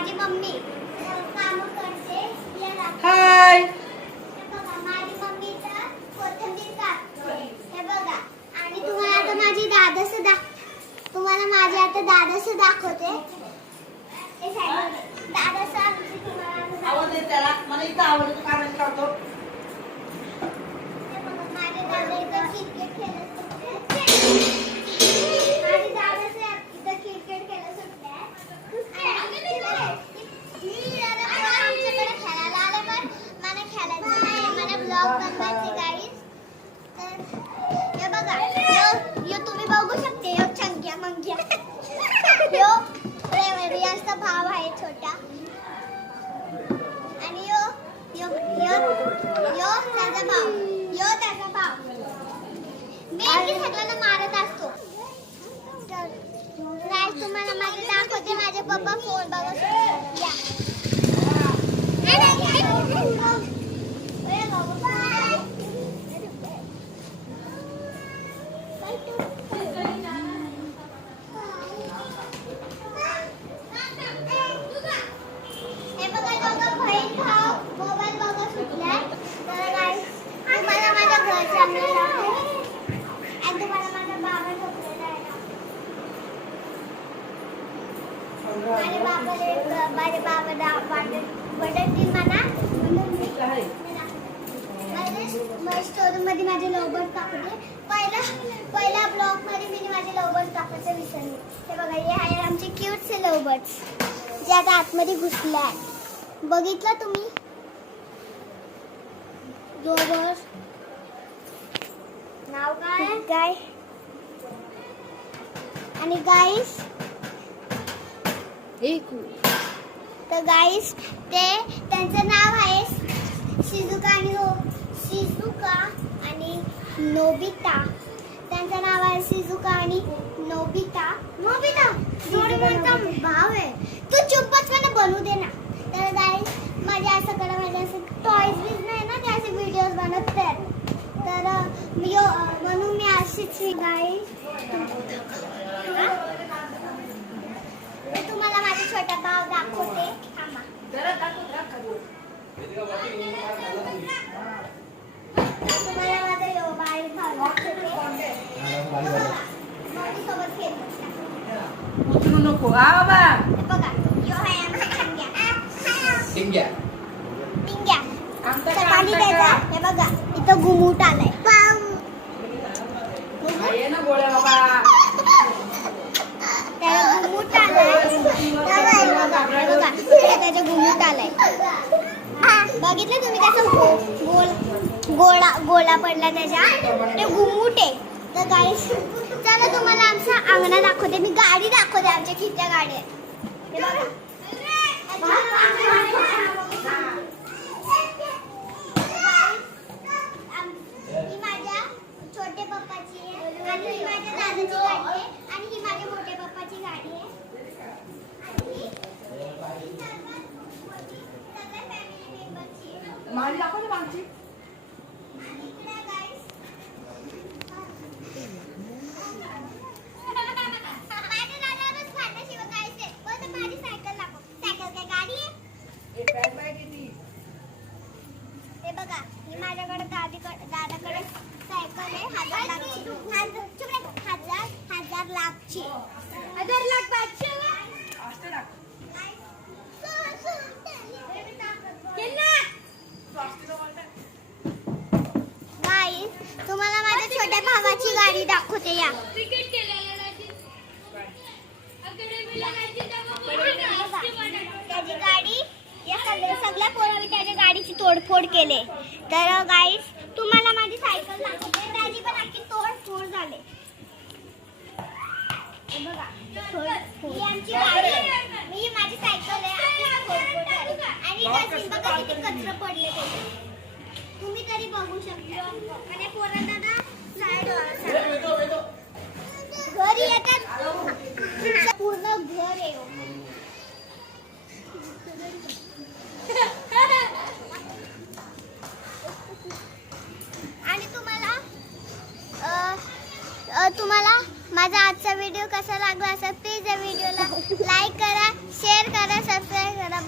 माझी मम्मी काम करते. हाय. बघा माझी मम्मी तर कोथिंबीर कापते. हे बघा आणि तुम्हाला आता माझी तुम्हाला माझी आता दादासं दाखवते. हे साईड दादासं आमची तुम्हाला आवडते त्याला. मला इथं आवडतो कारण करतो. हे बघा माझे दादा इथं क्रिकेट खेळत होते. माझे दादासं इथं क्रिकेट खेळत होते. आमच्याकडे खेळायला आले पण मला खेळायचं नाही. मला ब्लॉग बनवायचे गाईज. तर हे बघा यो तुम्ही बघू शकते. यो चंग्या मंग्या यो रियाजचा भाव आहे छोटा आणि यो यो यो यो त्याचा भाव मी आणखी सगळ्यांना मारत असतो. गाईज तुम्हाला माझे दाखवते. माझे पप्पा फोन बघत होते. या हे बघा दोघं बहीण भाऊ मोबाईल बघत सुटलाय. तर गाईज तुम्हाला माझं घर सांगलेलं आहे आणि तुम्हाला माझा बाबा झोपलेला आहे ना. माझे बाबा वाटतील मला स्टोरी मध्ये माझे लवबर्ड कापले. पहिला ब्लॉग मध्ये मी माझे लवबर्ड कापायचं विसरले. हे बघा हे आहे आमचे क्यूटचे लवबर्ड्स जे आता आतमध्ये घुसले आहे. बघितलं तुम्ही लवबर्ड नाव काय आणि गाईस तर गाईस त्यांचं नाव आहे शिजुका आणि नोबिता. त्यांचं नाव आहे शिजुका आणि नोबिता जोडीचा भाव आहे. तू चुप्पच मला बनवू दे ना. तर गाईस माझ्या असं टॉयज बीज नाही ना ते असे व्हिडिओज बनवतात. तर म्हणून मी अशीच गाईस तुम्हाला माझा छोटा भाव दाखवते. थांबा. तुम्हाला माझा यो बारीक भाव दाखवते. सोबत खेळतो. उचलू नको. बाबा. बघा यो आहे आमचा टिंग्या. तर पाणी द्यायचं. हे बघा इथं घुमूट आलाय. ये ना गोळ्या बाबा. त्याला घुमूट आलाय. बघा त्याच्या घुमूट आलाय. बघितलं तुम्ही कसं गोळा पडला त्याच्या. ते घुमूट आहे. तर गाईस चला तुम्हाला आमच्या अंगणा दाखवते. मी गाडी दाखवते. आमच्या किती गाडी आहे हे बघा. ही माझ्या छोटे पप्पाची आहे आणि ही माझ्या दादाची गाडी आहे आणि ही माझ्या मोठ्या पप्पाची गाडी आहे. माझी दाखव ना आमची. हे बघा ही माझ्याकडे दादाकडे सायकल आहे. 1000 लाखची. 1000 लाखची. 1000 लाख पाचशे गाईस तुम्हाला माझ्या छोट्या भावाची गाडी दाखवते. या त्याची गाडी या सगळ्या पोरांनी त्याच्या गाडीची तोडफोड केले. तर गाईस तुम्हाला माझी सायकल दाखवते. त्याची पण अख्खी तोडफोड झाले. बघा ही आमची गाडी ही माझी सायकल आहे. आणि बघा किती कचरा पडले त्याचे. तुम्ही तरी बघू शकता. आणि पोरांना ना घरी येतात पूर्ण घर आहे. आणि तुम्हाला माझा आजचा व्हिडिओ कसा लागला असेल प्लीज या व्हिडिओला लाईक करा शेअर करा सबस्क्राईब करा